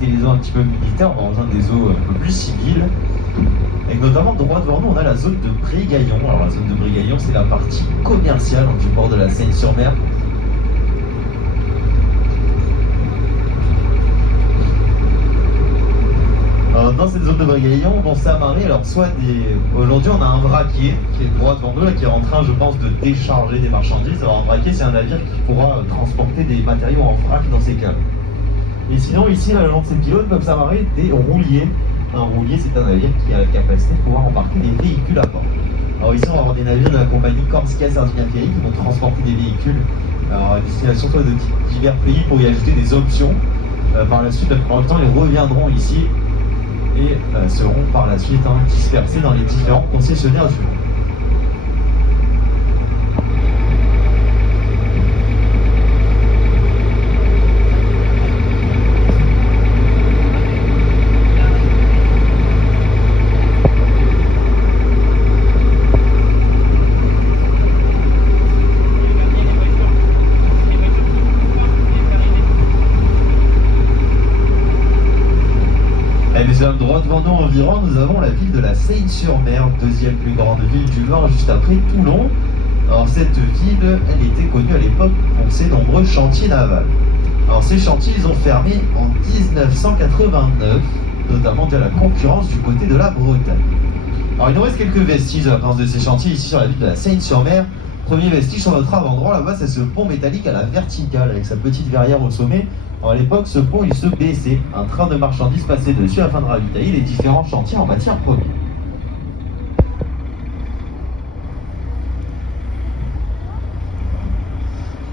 quitter les eaux un petit peu militaires, on va rejoindre des eaux un peu plus civiles. Et notamment droit devant nous, on a la zone de Brégaillon. Alors la zone de Brégaillon, c'est la partie commerciale du port de la Seine-sur-Mer. Alors, dans cette zone de Brégaillon vont s'amarrer, alors soit aujourd'hui on a un vraquier qui est droit devant nous, là, qui est en train, je pense, de décharger des marchandises. Alors un vraquier, c'est un navire qui pourra transporter des matériaux en vrac dans ses cales. Et sinon, ici, là, le long de ces pylônes, peuvent s'amarrer des rouliers. Un roulier, c'est un navire qui a la capacité de pouvoir embarquer des véhicules à bord. Alors ici, on va avoir des navires de la compagnie Corsica Sardinia Ferry qui vont transporter des véhicules à destination soit de divers pays pour y ajouter des options. Par la suite, la plupart du temps, ils reviendront ici et seront par la suite dispersés dans les différents concessionnaires du monde. Droit devant nous environ, nous avons la ville de la Seine-sur-Mer, deuxième plus grande ville du Nord, juste après Toulon. Alors cette ville, elle était connue à l'époque pour ses nombreux chantiers navals. Alors ces chantiers, ils ont fermé en 1989, notamment dû à la concurrence du côté de la Bretagne. Alors il nous reste quelques vestiges de la présence de ces chantiers ici sur la ville de la Seine-sur-Mer. Premier vestige sur notre avant-droit, là-bas, c'est ce pont métallique à la verticale, avec sa petite verrière au sommet. Alors, à l'époque, ce pont, il se baissait. Un train de marchandises passait dessus afin de ravitailler les différents chantiers en matière première.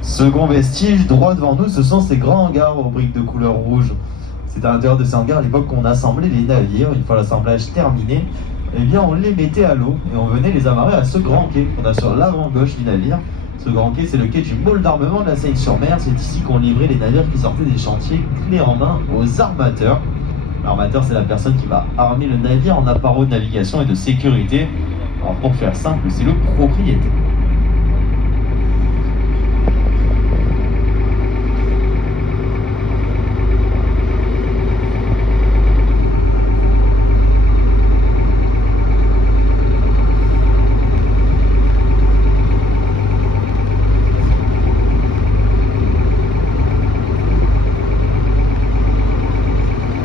Second vestige, droit devant nous, ce sont ces grands hangars aux briques de couleur rouge. C'est à l'intérieur de ces hangars, à l'époque, qu'on assemblait les navires. Une fois l'assemblage terminé, eh bien, on les mettait à l'eau et on venait les amarrer à ce grand quai qu'on a sur l'avant-gauche du navire. Ce grand quai, c'est le quai du môle d'armement de la Seine-sur-Mer. C'est ici qu'on livrait les navires qui sortaient des chantiers clés en main aux armateurs. L'armateur, c'est la personne qui va armer le navire en appareaux de navigation et de sécurité. Alors, pour faire simple, c'est le propriétaire.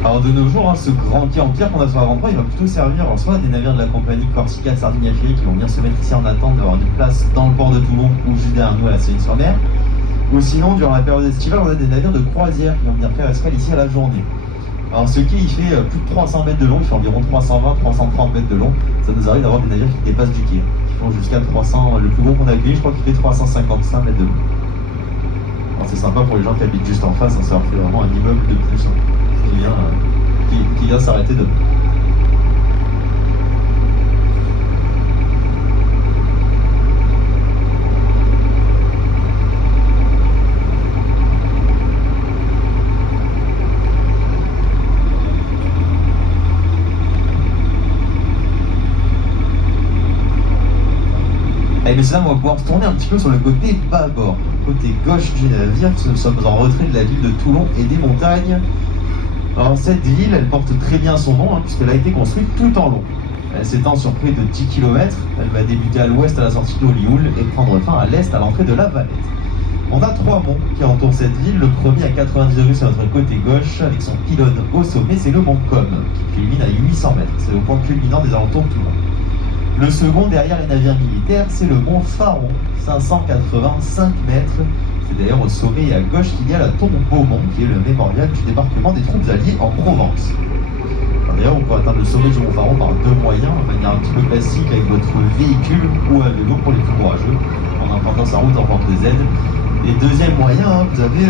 Alors de nos jours, ce grand quai en pierre qu'on a sur l'avant-droit, il va plutôt servir soit des navires de la compagnie Corsica Sardinia Ferry qui vont venir se mettre ici en attente d'avoir une place dans le port de Toulon ou juste derrière nous à la Seine-sur-Mer. Ou sinon, durant la période estivale, on a des navires de croisière qui vont venir faire escale ici à la journée. Alors ce quai, il fait plus de 300 mètres de long, il fait environ 320-330 mètres de long. Ça nous arrive d'avoir des navires qui dépassent du quai, qui font jusqu'à 300, le plus gros qu'on a accueilli, je crois qu'il fait 355 mètres de long. Alors c'est sympa pour les gens qui habitent juste en face, ça leur fait vraiment un immeuble de plus. Qui vient s'arrêter demain. Et bien c'est là on va pouvoir se tourner un petit peu sur le côté bâbord, côté gauche du navire, nous sommes en retrait de la ville de Toulon et des montagnes. Alors cette ville, elle porte très bien son nom, puisqu'elle a été construite tout en long. Elle s'étend sur près de 10 km, elle va débuter à l'ouest à la sortie d'Olioul et prendre fin à l'est à l'entrée de la Valette. On a 3 monts qui entourent cette ville, le premier à 90 degrés sur notre côté gauche, avec son pylône au sommet, c'est le mont Com, qui culmine à 800 mètres, c'est le point culminant des alentours de Toulon. Le second, derrière les navires militaires, c'est le mont Faron, 585 mètres. C'est d'ailleurs au sommet et à gauche qu'il y a la tombe Beaumont, qui est le mémorial du débarquement des troupes alliées en Provence. D'ailleurs, on peut atteindre le sommet du mont Faron par 2 moyens, de manière un petit peu classique avec votre véhicule ou à vélo pour les plus courageux, en empruntant sa route en pente des aides. Et deuxième moyen, vous avez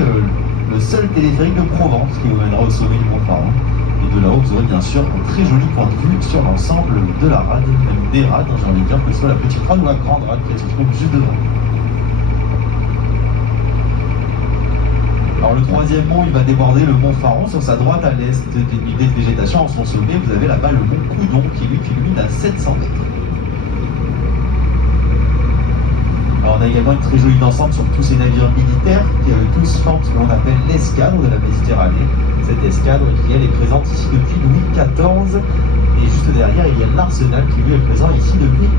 le seul téléphérique de Provence qui vous mènera au sommet du mont Faron. Et de là-haut, vous aurez bien sûr un très joli point de vue sur l'ensemble de la rade, même des rades, j'ai envie de dire que ce soit la petite rade ou la grande rade qui se trouve juste devant. Alors le troisième mont, il va déborder le mont Faron sur sa droite à l'est. D'une unité de végétation en son sommet, vous avez là-bas le mont Coudon qui lui culmine à 700 mètres. Alors on a également une très jolie ensemble sur tous ces navires militaires qui tous forment ce que l'on appelle l'escadre de la Méditerranée. Cette escadre qui elle est présente ici depuis Louis XIV. Et juste derrière, il y a l'arsenal qui lui est présent ici depuis